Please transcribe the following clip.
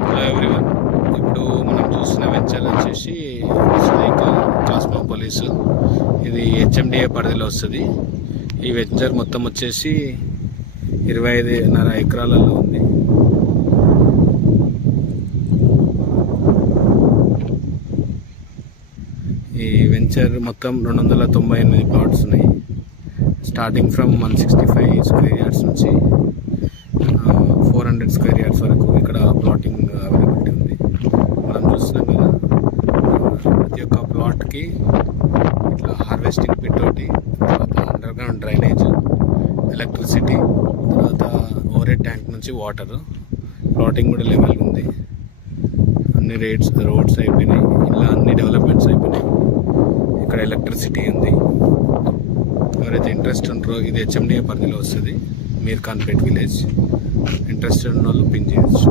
Hello everyone, ఇప్పుడు మనం చూస్తున్న వెంచర్ వచ్చేసి లైక్ కాస్మోపోలిస్. ఇది హెచ్ఎండిఏ పరిధిలో వస్తుంది. ఈ వెంచర్ మొత్తం వచ్చేసి 25.5 ఎకరాలలో ఉంది. ఈ వెంచర్ మొత్తం 298 ప్లాట్స్ ఉన్నాయి. స్టార్టింగ్ ఫ్రమ్ 165 స్క్వేర్ యార్డ్స్ నుంచి 400 స్క్వేర్ యార్డ్స్ వరకు ఇక్కడ ప్లాటింగ్ అవైలబిలిటీ ఉంది. మనం చూస్తున్నాం కదా, ప్రతి ఒక్క ప్లాట్కి ఇట్లా హార్వెస్టింగ్ పిట్ ఒకటి, తర్వాత అండర్ గ్రౌండ్ డ్రైనేజ్, ఎలక్ట్రిసిటీ, తర్వాత ఓవర్ ట్యాంక్ నుంచి వాటర్, ప్లాటింగ్ కూడా లెవెల్ ఉంది. అన్ని రోడ్స్ అయిపోయినాయి, ఇలా అన్ని డెవలప్మెంట్స్ అయిపోయినాయి. ఇక్కడ ఎలక్ట్రిసిటీ ఉంది. ఎవరైతే ఇంట్రెస్ట్ ఉంటారో, ఇది హెచ్ఎండిఏ పరిధిలో వస్తుంది, మీర్ఖాన్పేట్ విలేజ్. ఇంట్రెస్టెడ్ ఉన్న వాళ్ళు పిన్ చేయొచ్చు.